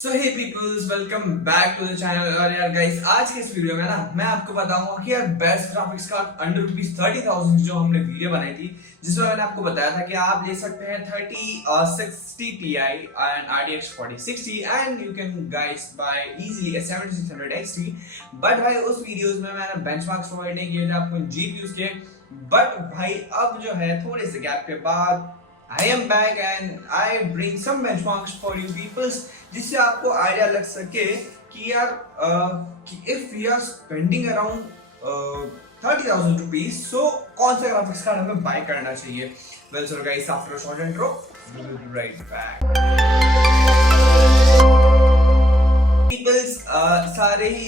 So hey peoples welcome back to the channel. और यार guys, आज के इस वीडियो में ना मैं आपको बताऊंगा कि यार बेस्ट ग्राफिक्स कार्ड अंडर ₹30,000 जो हमने वीडियो बनाई थी, जिसमें मैंने आपको बताया था कि आप ले सकते हैं 3060ti and RTX 4060 and you can guys buy easily a 7600 XT। But भाई उस वीडियोस में मैंने बेंचमार्क्स प्रोवाइड नहीं किए थे आपको जीपीयूज के। बट भाई अब जो है थोड़े से गैप के बाद I am back and I bring some benchmarks for you peoples, जिससे आपको आइडिया लग सके कि यार कि if we are spending around 30,000 rupees, so कौन सा ग्राफिक्स कार्ड हमें बाय करना चाहिए। Well so guys, after a short intro we will be right back। सारे ही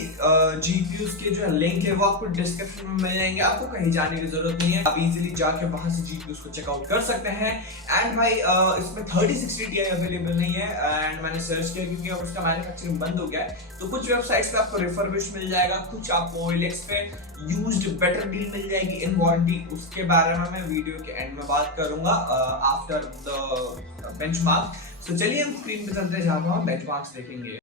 जीपीयूज के जो लिंक है वो आपको डिस्क्रिप्शन में मिल जाएंगे। आपको कहीं जाने की जरूरत नहीं है, आप इजीली जाके वहां से जीपीयूज को चेकआउट कर सकते हैं। एंड भाई इसमें 3060ti अवेलेबल नहीं है एंड मैंने सर्च किया क्योंकि अब उसका मैन्युफैक्चरिंग बंद हो गया है। तो कुछ वेबसाइट्स पे आपको रिफर्बिश मिल जाएगा, कुछ आपको OLX पे यूज्ड बेटर डील मिल जाएगी इन वारंटी। उसके बारे में मैं वीडियो के एंड में बात करूंगा आफ्टर द बेंचमार्क। तो चलिए हम स्क्रीन पे चलते हैं जहां पर हम बेंचमार्क्स देखेंगे।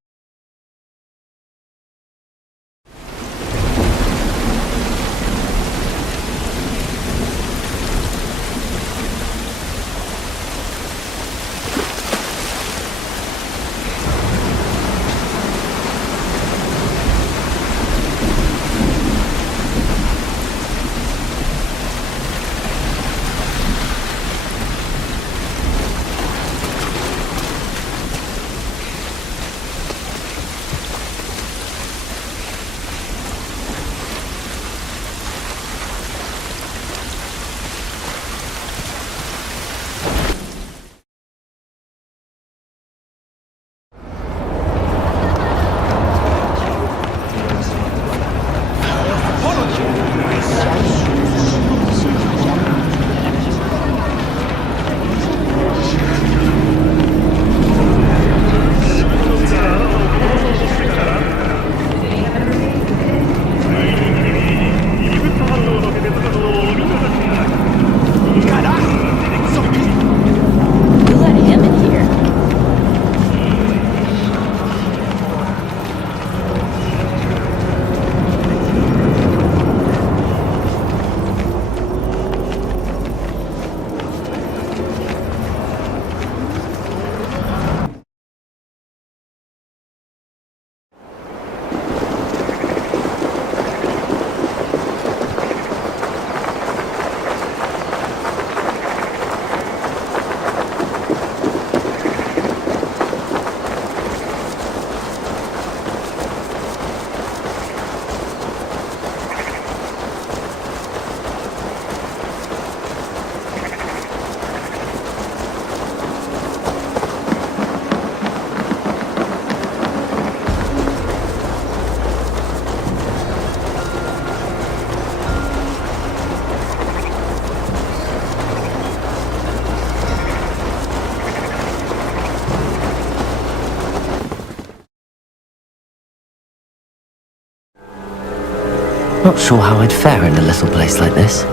Not sure how I'd fare in a little place like this.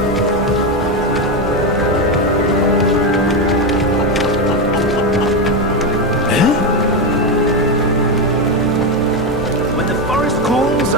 When the forest calls,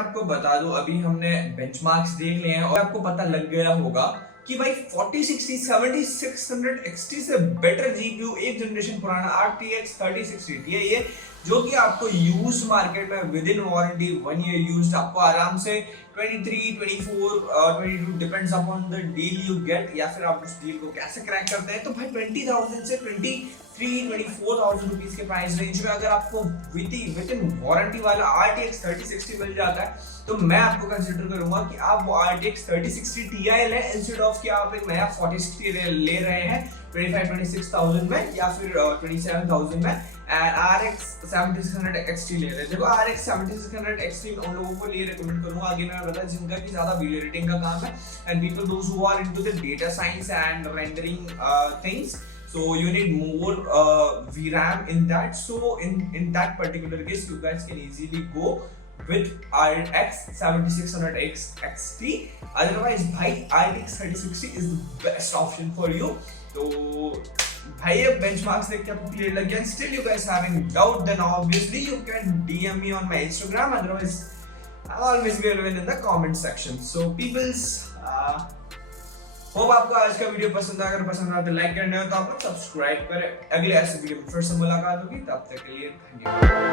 आपको बता दूं, अभी हमने बेंचमार्क्स देख लिए हैं और आपको पता लग गया होगा कि भाई 4060 7600XT से बेटर जीपीयू एक जनरेशन पुराना RTX 3060ti है ये, जो कि आपको यूज मार्केट में with in warranty 1 year use आपको आराम से 23, 24, 22 depends upon the deal you get, या फिर आप उस डील को कैसे क्रैक करते हैं। तो भाई 20,000 से 24,000 रुपीज के प्राइस रेंज में अगर आपको विद इन वारंटी वाला RTX 3060 मिल जाता है, तो मैं आपको कंसीडर करूंगा कि आप वो RTX 3060ti लें इंस्टेड ऑफ कि आप एक नया 4060 ले रहे हैं 25-26,000 में या फिर 27,000 में एंड RX 7600XT ले रहे हैं। देखो RX 7600XT उन लोगों को लिए रिकमेंड करूंगा, आगे मैं बता जिनका कि ज्यादा वीडियो एडिटिंग का काम है and people those who are into the data science and rendering things, so you need more VRAM in that. So in that particular case you guys can easily go with RX 7600XT. Otherwise भाई RTX 3060 is the best option for you. तो भाई ये benchmarks देख के आपको clear लग गया. Still you guys having doubt, then obviously you can DM me on my Instagram. Otherwise I'll always be available in the comment section. So peoples, hope आपको आज का वीडियो पसंद आया। अगर पसंद आया तो लाइक करना है, तो आप लोग सब्सक्राइब करें। अगले ऐसे वीडियो में फिर से मुलाकात होगी, तब तक के लिए धन्यवाद।